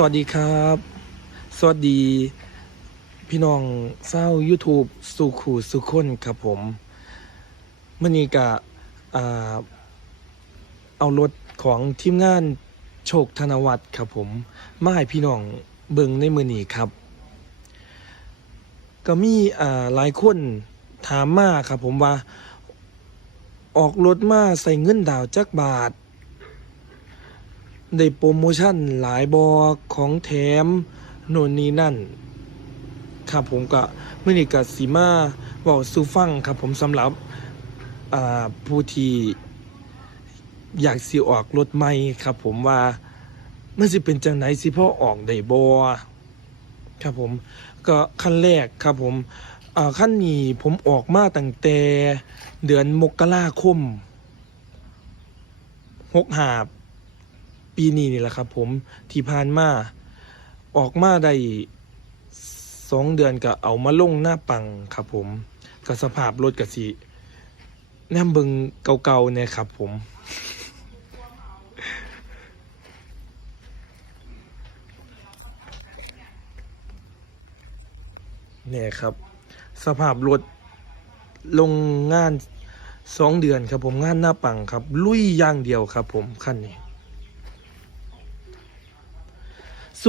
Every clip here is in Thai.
สวัสดีครับ สวัสดี พี่น้องเศร้า YouTube สุขูสุขคนครับผมมื่อนี้กะอ่าเอารถของทีมงานโชคธนวัฒน์ครับผม มาให้พี่น้องเบิงในมือนี้ครับ ก็มีหลายคนถามมาครับผมว่า ออกรถมาใส่เงินดาวจักบาท ได้โปรโมชั่นหลายบอของแถมโน่นนี่นั่น ครับผมก็มื่อนี้ก็สีมาเว่าสูฟังครับผมสำหรับผู้ที่อยากสิออกรถใหม่ครับผมว่ามันสิเป็นจังไหนสิพ่อออกได้บอครับผมก็ขั้นแรกครับผมขั้นนี้ผมออกมาตั้งแต่เดือนมกราคมหกหาบ ปีนี้นี่แหละครับ ผมที่ผ่านมาออกมาได้สองเดือนก็เอามาลงหน้าปังครับ ผมกับสภาพรถกะสิแนมเบิงเก่าๆเนี่ยครับ ผมเนี่ยครับ สภาพรถลงงานสองเดือนครับผมงานหน้าปังครับ ลุยอย่างเดียวครับ ผมขั้นนี้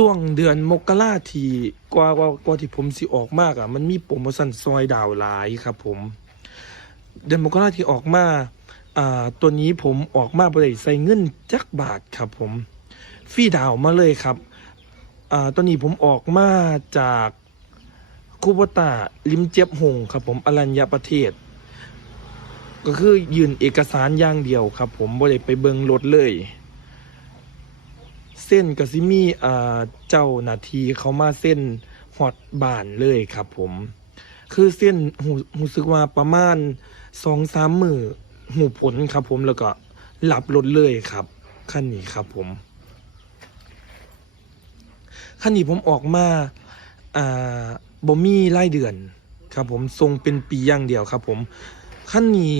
ช่วงเดือนมกราที่กว่ากว่ากว่าที่ผมสิออกมากอะ มันมีโปรโมชั่นซอยดาวหลายครับผม เดือนมกราที่ออกมาอ่าตัวนี้ผมออกมาบริใส่เงินจักบาทครับผมฟรีดาวมาเลยครับอ่าตัวนี้ผมออกมาจากคูบตาลิมเจ็บหงครับผมอรัญญประเทศ ก็คือยืนเอกสารอย่างเดียวครับ ผมบ่ได้ไปเบิงรถเลย เส้นกสิมีอ่าเจ้าหน้าที่เขามาเส้นฮอดบานเลยครับผม คือเส้นหูหูสึกว่าประมาณสองสามมือหูผลครับผมแล้วก็หลับรถเลยครับขั้นนี้ครับผมขั้นนี้ผมออกมาอ่าบ่มีรายเดือนครับผมทรงเป็นปีอย่างเดียวครับผมขั้นนี้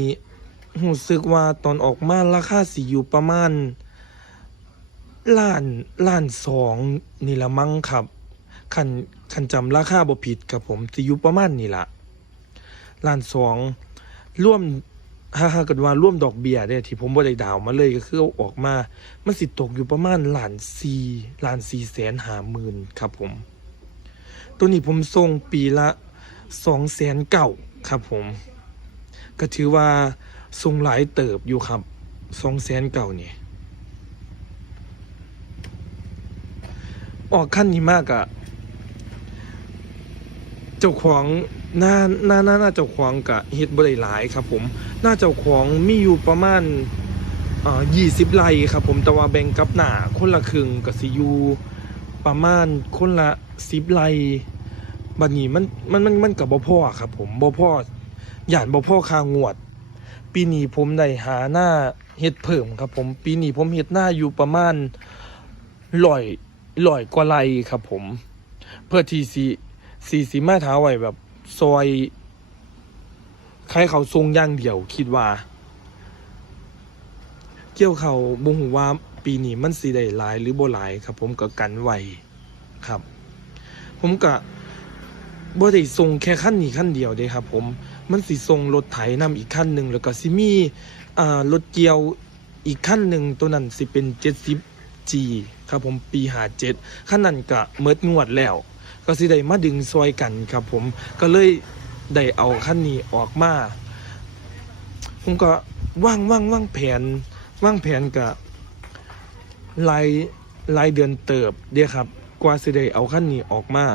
หูสึกว่าตอนออกมาราคาสิอยู่ประมาณ ล้านล้านสองนี่ละมั้งครับคันคันจำราคาบ่ผิดครับผมสิอยู่ประมาณนี่ละล้านสองร่วมถ้าหากเกิดว่าร่วมดอกเบี้ยเนี่ยที่ผมบ่ได้ดาวมาเลยก็คือเอาออกมา มันสิตกอยู่ประมาณล้านสี่ล้านสี่แสนห้าหมื่นครับผม ตัวนี้ผมส่งปีละสองแสนเก่าครับผม ก็ถือว่าส่งหลายเติบอยู่ครับสองแสนเก่าเนี่ย ออกขั้นนี้มากอะเจ้าของหน้าหน้าหน้าหน้าเจ้าของกะเฮ็ดบ่ได้หลายครับ ผมหน้าเจ้าของมีอยู่ประมาณอ่ายี่สิบไร่ครับ ผมแต่ว่าแบ่งกับหน้าคนละครึ่งก็สิอยู่ประมาณคนละสิบไร่บัดนี้มันมันมันมันกับบ่พ่อครับ ผมบ่พ่อหยานบ่พ่อคางวด ปีนี้ผมได้หาหน้าเฮ็ดเพิ่มครับ ผมปีนี้ผมเฮ็ดหน้าอยู่ประมาณร้อย ลอยกว่าไรครับผม เพื่อที่สีสีสีมาท้าไว้แบบซอยใครเขาทรงย่างเดียวคิดว่า เกี่ยวเขาบุหูว่าปีนี้มันสีได้หลายหรือบ่หลายครับ ผมก็กันไว้ครับ ผมก็บ่ได้ทรงแค่ขั้นนี้ขั้นเดียวเด้ครับ ผมมันสิทรงรถไถนำอีกขั้นหนึ่งแล้วก็สิมีอ่ารถเกี่ยวอีกขั้นหนึ่งตัวนั้นสิเป็นเจ็ดสิบ G ครับผมปีหาเจ็ดขั้นนั้นก็เมิดงวดแล้ว ก็สิได้มาดึงซอยกันครับผมก็เลยได้เอาขั้นนี้ออกมา ผมก็ว่างว่างว่างแผนว่างแผนกับรายรายเดือนเติบเดียครับ กว่าสิได้เอาขั้นนี้ออกมา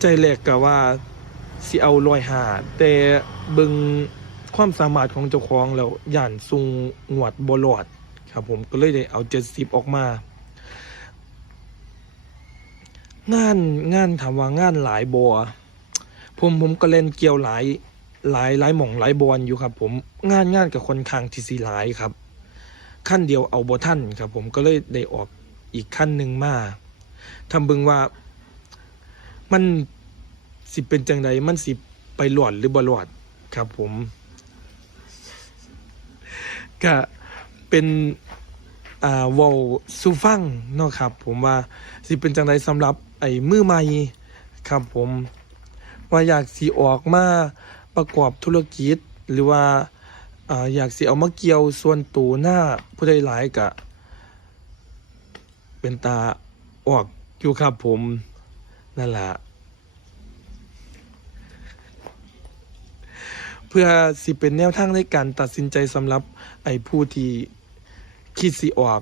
ใจแรกก็ว่าสิเอาลอยหาแต่บิง ความสามารถของเจ้าของแล้วย่านซุงงวดบอลอดครับผมก็เลยได้เอาเจ็ดสิบออกมา งานงานถามว่างานหลายบัวผมผมก็เล่นเกี่ยวหลายหลายหลายหม่องหลายบอลอยู่ครับ ผมงานงานกับคนข้างที่สีหลายครับขั้นเดียวเอาบท่านครับ ผมก็เลยได้ออกอีกขั้นหนึ่งมาทำบึงว่ามันสิเป็นจังใดมันสิไปหลอดหรือบหลอดครับผม ก็เป็นอ่าว้าสู่ฟังเนาะครับ ผมว่าสิเป็นจังไดสำหรับไอ้มือใหม่ครับผมว่าอยากสิออกมาประกอบธุรกิจหรือว่าอ่าอยากสิเอามาเกี่ยวส่วนตัวหน้าผู้ใดหลายกะ เป็นตาออกอยู่ครับผมนั่นแหละ พื่อสิเป็นแนวทางในการตัดสินใจสำหรับไอ้ผู้ที่คิดสิออก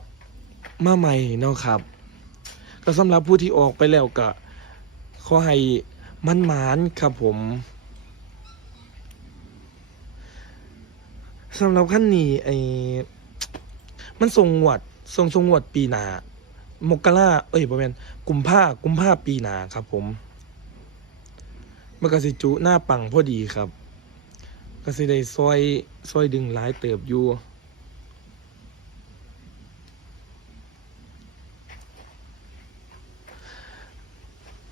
มาใหม่เนาะครับ ก็สำหรับผู้ที่ออกไปแล้วก็ขอให้มันหมานครับผมสำหรับขั้นนี้ไอ้มันทรงวดทรงทรงวดปีหนามกราเอ้ยประมาณกุมภากุมภาปีหนาครับผมมันก็สิจุหน้าปังพอดีครับ ก็สิได้ซอยซอยดึงหลายเติบอยู่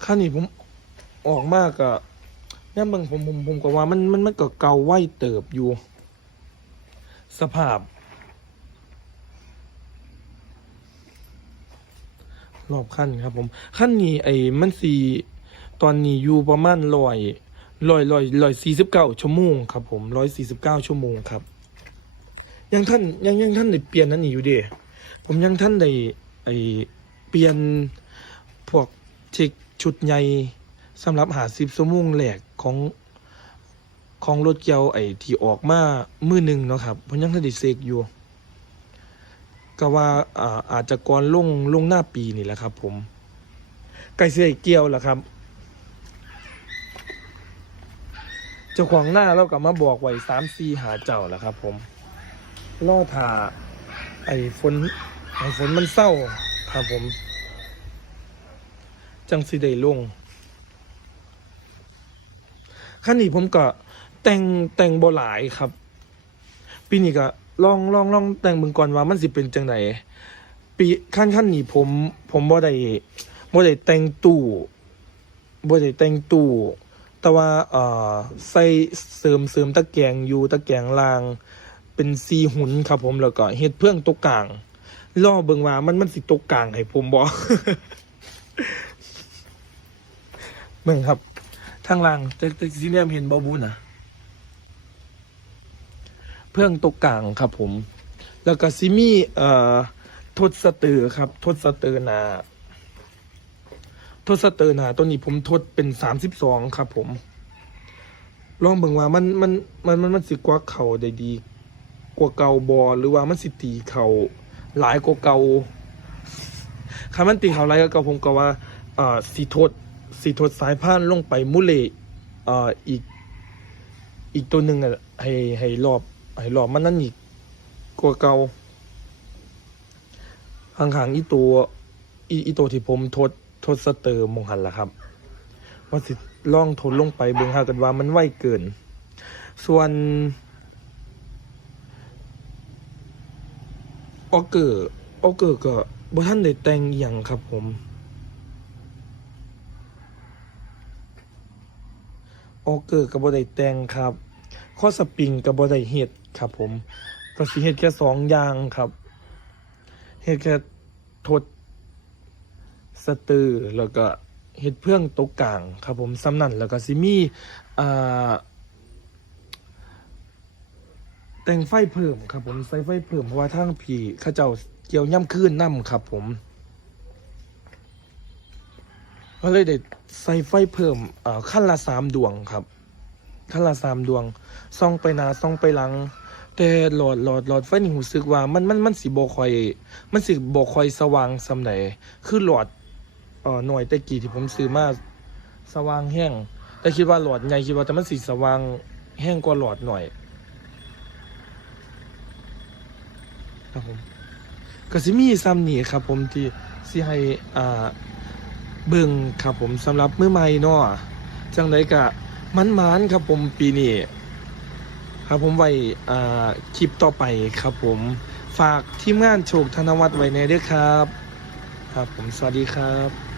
ข้านี่ผมออกมากอะย่ำบิ่งผมผมผมก็ว่ามันมันมันก็เก่าไหวเติบอยู่ สภาพ รอบขั้นครับผมขั้นนี้ไอ้มันสีตอนนี้อยู่ประมาณร้อย ร้อยร้อยร้อยสี่สิบเก้าชั่วโมงครับผมร้อยสี่สิบเก้าชั่วโมงครับ ยังท่านยังยังท่านได้เปลี่ยนนั่นนี่อยู่เด้ผมยังท่านได้ไอเปลี่ยนพวกเช็คชุดใหญ่สำหรับหาสิบชั่วโมงแหลกของของรถเกียวไอที่ออกมามือหนึ่งเนาะครับผมยังท่านได้เซกอยู่ก็ว่าอ่าอาจจะก่อนลงลงหน้าปีนี่แหละครับ ผมไก่เสียเกี่ยวแหละครับ เจ้าของหน้าเราก็มาบอกไว้สามสี่หาเจ้าแหละครับ ผมล่อถาไอ้ฝนไอ้ฝนมันเศร้าครับผม จังสิได้ลงขั้นนี้ผมก็แต่งแต่งบ่หลายครับปีนี้ก็ลองลองลองแต่งเบิ่งก่อนว่ามันสิเป็นจังไดปีขั้นขั้นนี้ผม ผมบ่ได้บ่ได้แต่งตู้บ่ได้แต่งตู้ แต่ว่าเอ่อใส่เสริมเสริมตะแกรงอยู่ตะแกรงล่าง เป็นซีหุนครับผมแล้วก็เฮ็ดเพื่องตกกลางรอเบิงว่ามันมันสิตกกลางให้ผมบ่เบิ่งครับทางล่างแต่แต่สิเนี่ยเห็นบ่บุญนะเพื่องตกกลางครับผม แล้วก็ซิมีเอ่อทดสเตอร์ครับ ทดสเตอร์หนา ทดสเตอร์หนาตัวนี้ผมทดเป็นสามสิบสองครับผม ลองเบิ่งว่ามันมันมันมันมันสิกว่าเข่าได้ดี กว่าเก่าบอหรือว่ามันสิตีเข่าหลายกว่าเก่าคำมันตีเข่าหลายกว่าเก่าผมก็ว่าอ่อสีทดสีทดสายพานลงไปมุเลเอ่ออีก อีกตัวหนึ่งอะให้ให้รอบให้รอบมันนั่นอีกกว่าเก่าห่างๆอีตัวอีอีตัวที่ผมทด ทดสเตอร์มองหันละครับ ว่าสิล่องทนลงไปเบิ่งหากันว่ามันไวเกิน ส่วนออเกอร์ออเกอร์ก็บ่ท่านได้แต่งอย่างครับผมออเกอร์ก็บ่ได้แต่งครับ ข้อสปริงกับบได้เฮ็ดครับผมก็สิเฮ็ดแค่สองอย่างครับเฮ็ดแค่ทด สเตอร์แล้วก็เฮ็ดเพื่องตกกลางครับผมซ้ำนั่นแล้วก็สิมีอ่าแต่งไฟเพิ่มครับผมใส่ไฟเพิ่มเพราะว่าทางผีข้าเจ้าเกี่ยวย่ำคืนน้ำครับผมก็เลยได้ใส่ไฟเพิ่มขั้นละสามดวงครับขั้นละสามดวงส่องไปนาส่องไปหลัง แต่หลอดหลอดหลอดไฟนี่รู้สึกว่ามันมันมันสิบ่ค่อย มันสิบ่ค่อยสว่างสำใดคือหลอด หน่วยตะกี้ที่ผมซื้อมาสว่างแห้ง แต่คิดว่าหลอดใหญ่คิดว่าแต่มันสิสว่างแห้งกว่าหลอดหน่อยครับผมก็สิมีซ้ำนี่ครับผมที่สิให้อ่าเบิ่งครับผมสำหรับมือใหม่เนาะจังไดก็มันมานครับผมปีนี้ครับผมไว้อ่าคลิปต่อไปครับผมฝากทีมงานโชคธนวัฒน์ไว้ในด้วยครับ ครับผมสวัสดีครับ